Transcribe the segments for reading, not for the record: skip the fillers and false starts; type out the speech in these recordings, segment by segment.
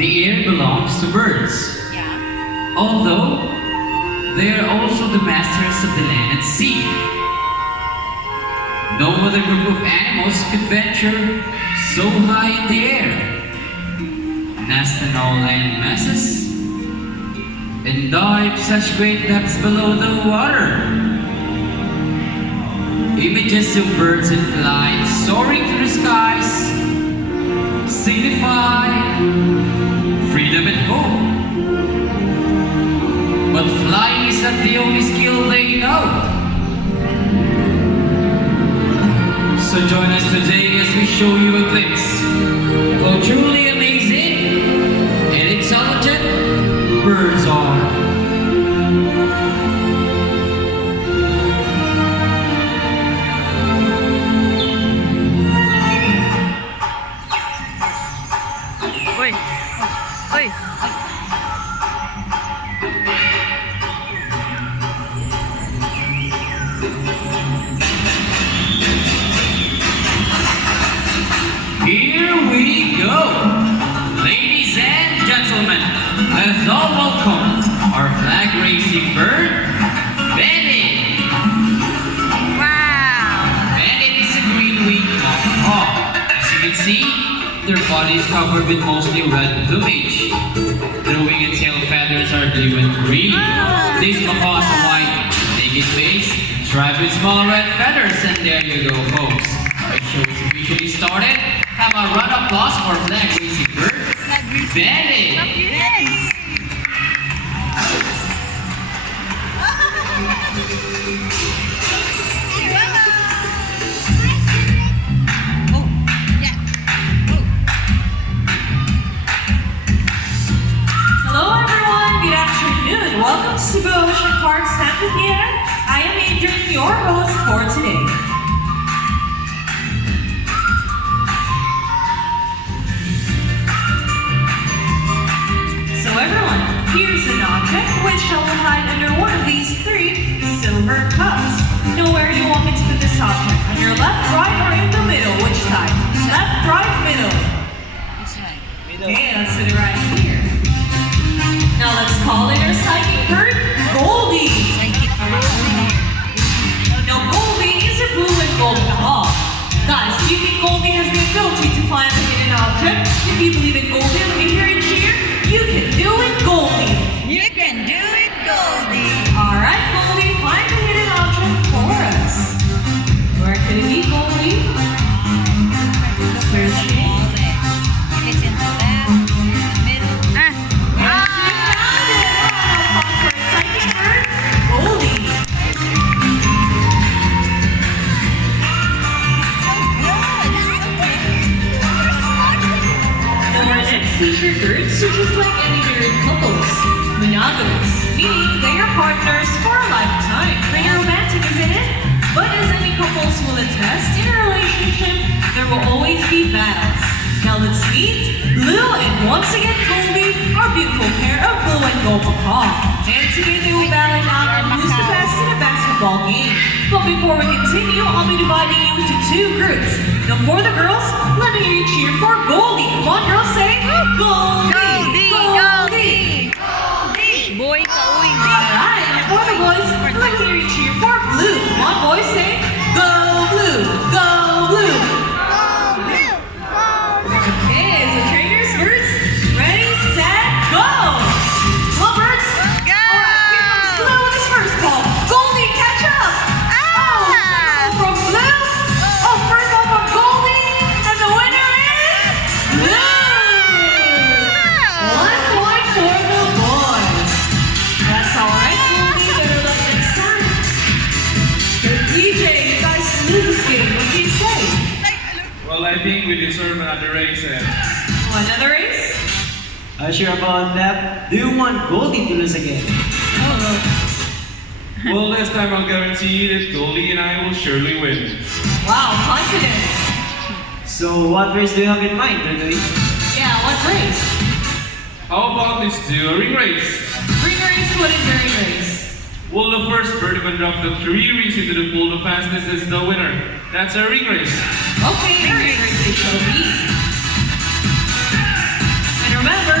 The air belongs to birds. Yeah. Although, they are also the masters of the land and sea. No other group of animals could venture so high in the air, nest in all land masses, and dive such great depths below the water. Images of birds in flight soaring through the skies signify freedom and hope. But flying is not the only skill they know. So join us today as we show you a glimpse of how truly amazing and intelligent birds are. Oi. Oi. Here we go! Ladies and gentlemen, let's all welcome our flag racing bird, Bandit! Wow. Bandit is a green-winged hawk. As you can see, their body is covered with mostly red plumage. Their wing and tail feathers are blue and green. These macaws are white, naked face, striped with small red feathers, and there you go, folks. Our show is officially started. Have a round of applause for flag racing bird, Bandit! Yes. Oh, yeah. Oh. Hello everyone, good afternoon. Welcome to Cebu Ocean Park's Amphitheater. I am Adrian, your host for today. So everyone, here's an object which I will hide under one of these three silver cups. Now where do you want me to put this object? On your left, right, or in the middle? Which side? Left, right, middle. Okay, let's put it right here. Now let's call in our psychic bird, Goldie. Now Goldie is a blue and gold hawk. Guys, do you think Goldie has the ability to find a hidden object? If you believe in Goldie, let me hear it cheer. You can do it, Goldie. You can do it, Goldie. Alright, Goldie, find the hidden object for us. Where could it be, Goldie? Searching. If it's in the left, in the middle. Featured birds are just like any married couples, monogamous, meaning they are partners for a lifetime. Pretty romantic, isn't it? But as any couples will attest, in a relationship, there will always be battles. Now let's meet Blue and once again Goldie, our beautiful pair of blue and gold macaw. And today they will battle it out and who's the best in a basketball game. But before we continue, I'll be dividing you into two groups. Now for the girls, let me hear you cheer for Goldie. Come on girls, say Goldie! Goldie! Goldie! Boy, kauwi. Alright, and for the boys, let me hear you cheer for Blue. Come on boys, say Go Blue! Go Blue! Okay, so trainers, birds, ready, set, go! Come on birds! Go! Alright, here comes Blue with his first ball. Goldie, catch up! Oh, second ball from Blue. Oh, first ball from Goldie. And the winner is Blue! 1 point for the boys. That's alright, Goldie. Better luck next time. Hey, DJ, you guys lose this game. What do you say? Well, I think we deserve another race. Oh, another race? Sure about that. Do you want Goldie to lose again? Oh, Well, this time I'll guarantee that Goldie and I will surely win. wow, confident. So what race do you have in mind, Todoy? Yeah, what race? How about let's do a ring race? Ring race, what is a ring race? Well, the first bird who can drop the 3 rings into the pool the fastest is the winner. That's a ring race. Okay, a ring race it shall be. And remember,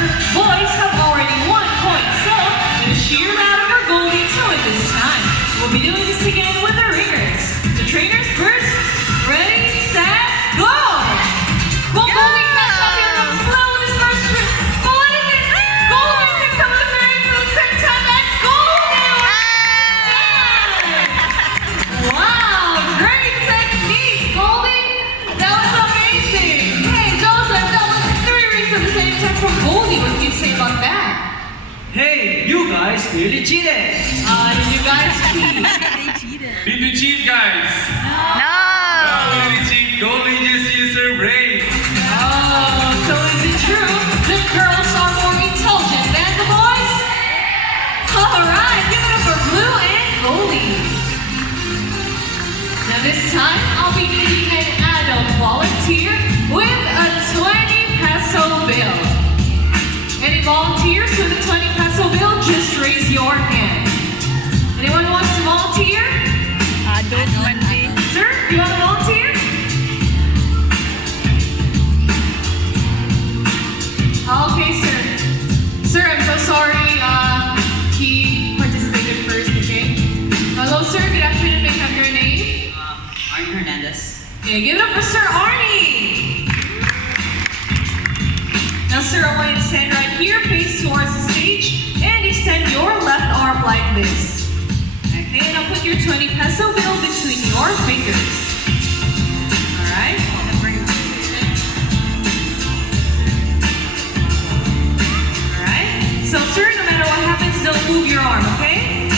We'll be doing this again with the ringers. The trainers first. Ready, set, go! Goldie, catch up here from slow in this first round. But what is this? Goldie picks up the fairy for the second time and Goldie was done! Wow, great technique, Goldie! That was amazing! Hey, Joseph, that was 3 rings at the same time from Goldie. What can you say about that? Hey, you guys really cheated. Did you guys cheat? They cheated. Did you cheat, guys? No. No, we didn't cheat. Goldie just used her brain. Oh, so is it true that girls are more intelligent than the boys? Alright, give it up for Blue and Goldie. Now this time, I'll be needing an adult volunteer with a 20 peso bill. Any volunteers with a 20 peso bill, just raise your hand. Anyone who wants to volunteer? Adult Monday. Sir, you want to volunteer? Okay, sir. Sir, I'm so sorry. He participated first, okay? Hello, sir. Good afternoon. May I have your name? Arnie Hernandez. Yeah, give it up for Sir Arnie. Now, sir, I want you to stand right here, face towards the stage, and extend your left arm like this. Okay, and I'll put your 20 peso bill between your fingers. Alright? Alright? So, sir, no matter what happens, don't move your arm, okay?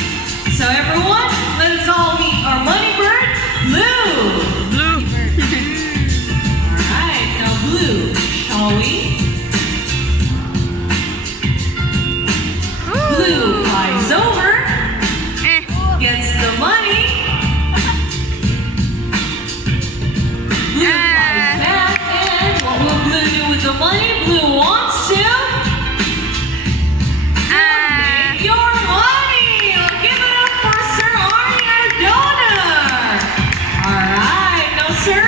So, everyone, let's all meet our money bird, Blue. Alright, now Blue, shall we? Blue flies over, gets the money. Blue flies back, and what will Blue do with the money? Blue wants to donate your money. Give it up for Sir Arnie, our donor. All right, now sir,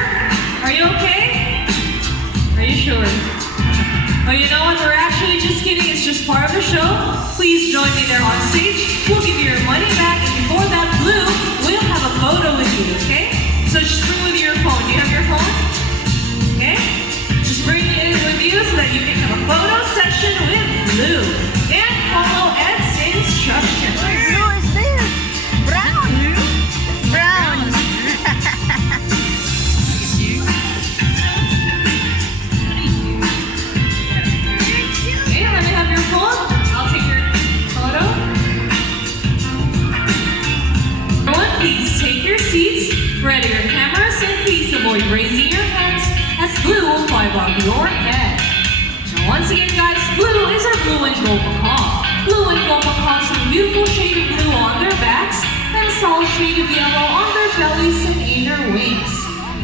are you okay? Are you sure? Oh, you know what? We're actually just kidding. It's just part of the show. Please join me there on stage. We'll give you your money back, and before that, Blue, we'll have a photo with you, okay? So just bring with your phone. Do you have your phone? Okay? Just bring it with you so that you can have a photo session with Blue. And follow Ed's instructions. Who is this? Brown. Brown. Okay, let me have your phone. I'll take your photo. Everyone, please take your seats, ready your cameras, and please avoid raising your hands as Blue will fly above your head. Now once again, guys, Blue is our blue and gold macaw. Blue and gold macaws have a beautiful shade of blue on their backs and a solid shade of yellow on their bellies and inner wings.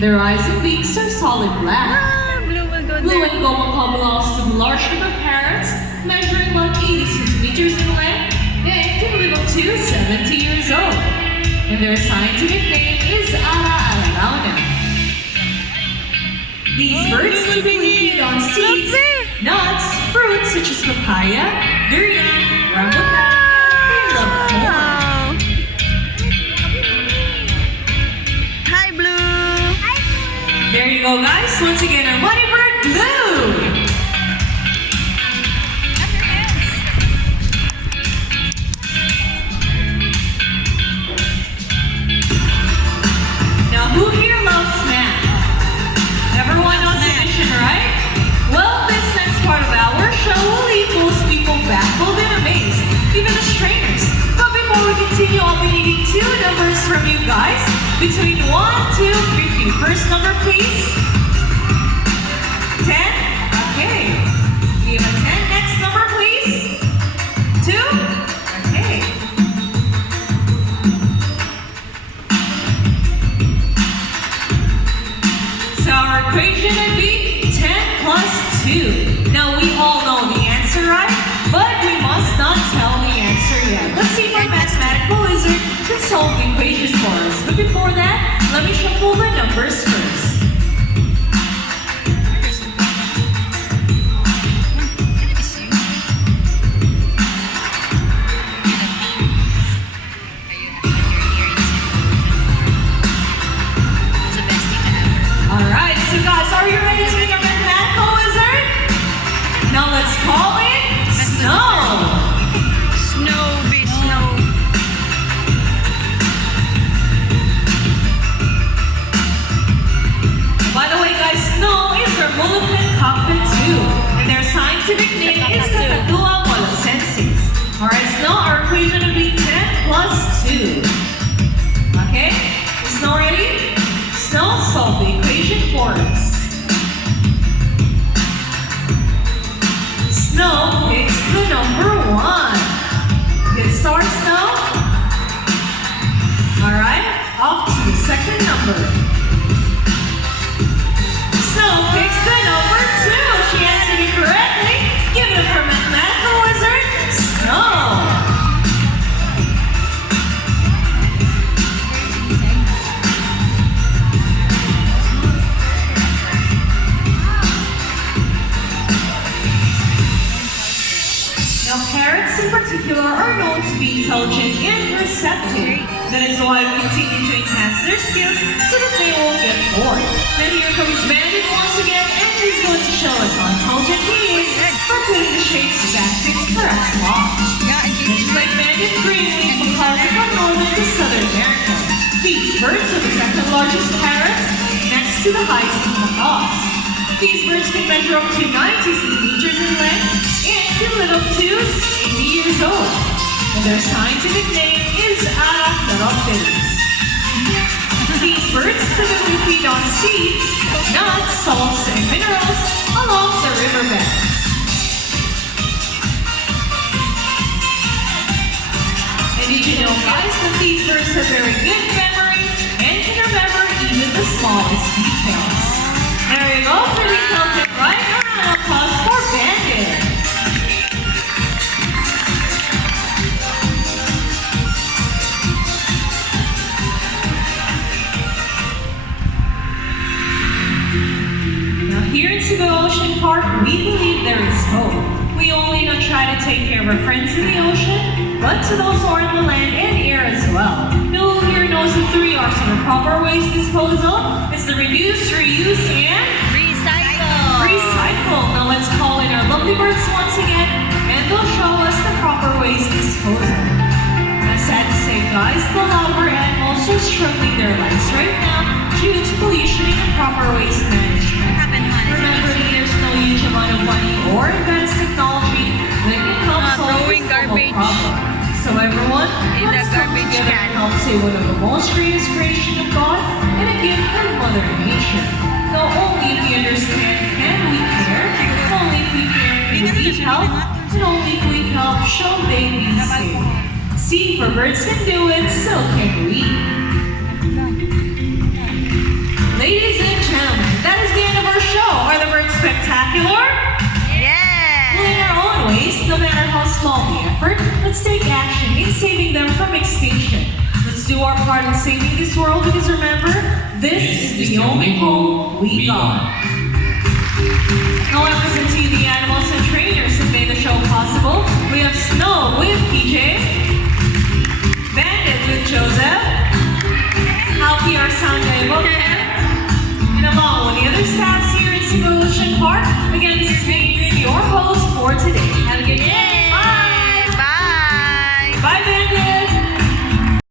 Their eyes and beaks are solid black. Blue will go Blue there. and gold macaw belongs to the large group of parrots, measuring about 80 centimeters in length and can live up to 70 years old. And their scientific name is Ara alauna. These birds typically feed on seeds, nuts, fruits such as papaya, durian, rambutan, and they love corn. Wow. Hi, Blue. There you go, guys. Once again, our money bird, Blue. Now, who here loves math? Everyone knows the mission, right? Well, this next part of our show will leave most people baffled and amazed, even the trainers. But before we continue, I'll be needing 2 numbers from you guys, between 1 to 50. First number, please. 10? Okay. We have a 10. Next number, please. 2? Okay. So our equation would be 10 plus 2. Now we all know the answer, right? But we must not tell the answer yet. Let's see if our mathematical wizard can solve the equation for us. But before that, let me shuffle the numbers first. in particular are known to be intelligent and receptive. That is why we continue to enhance their skills so that they won't get bored. Then here comes Bandit once again, and he's going to show us how intelligent he is for putting the shapes back to its correct slot. Just like Bandit Greenleaf macaws from northern to southern America. These birds are the second largest parrots next to the highest of macaws. These birds can measure up to 90 centimeters in length and can live up to 80 years old. And their scientific name is Arachnoropteris. These birds typically feed on seeds, nuts, salts, and minerals along the riverbeds. And did you know, guys, that these birds have very good memory and can remember even the smallest details? There you go, pretty intelligent, right? A round of applause for Bandit. Now here in Cebu Ocean Park, we believe there is hope. We only not try to take care of our friends in the ocean, but to those who are in the land and air as well. No one here knows the 3 R's of the proper waste disposal. It's the reduce, reuse, and recycle. Now let's call in our lovely birds once again, and they'll show us the proper waste disposal. Now sad to say, guys, the lower animals are struggling their lives right now due to pollution and improper waste management. Remember, there's no huge amount of money or advanced technology that can help solve this global problem. So everyone, let's come together and help save one of the most greatest creation of God and a gift from Mother Nature. Now only if we understand can we care, only if we care can we help, and only if we help show they be safe. See, for birds can do it, so can we. Ladies and gentlemen, that is the end of our show. Are the birds spectacular? Well, in our own ways, no matter how small the effort, let's take action in saving them from extinction. Let's do our part in saving this world because remember, this is the only home we got. Now I present to you the animal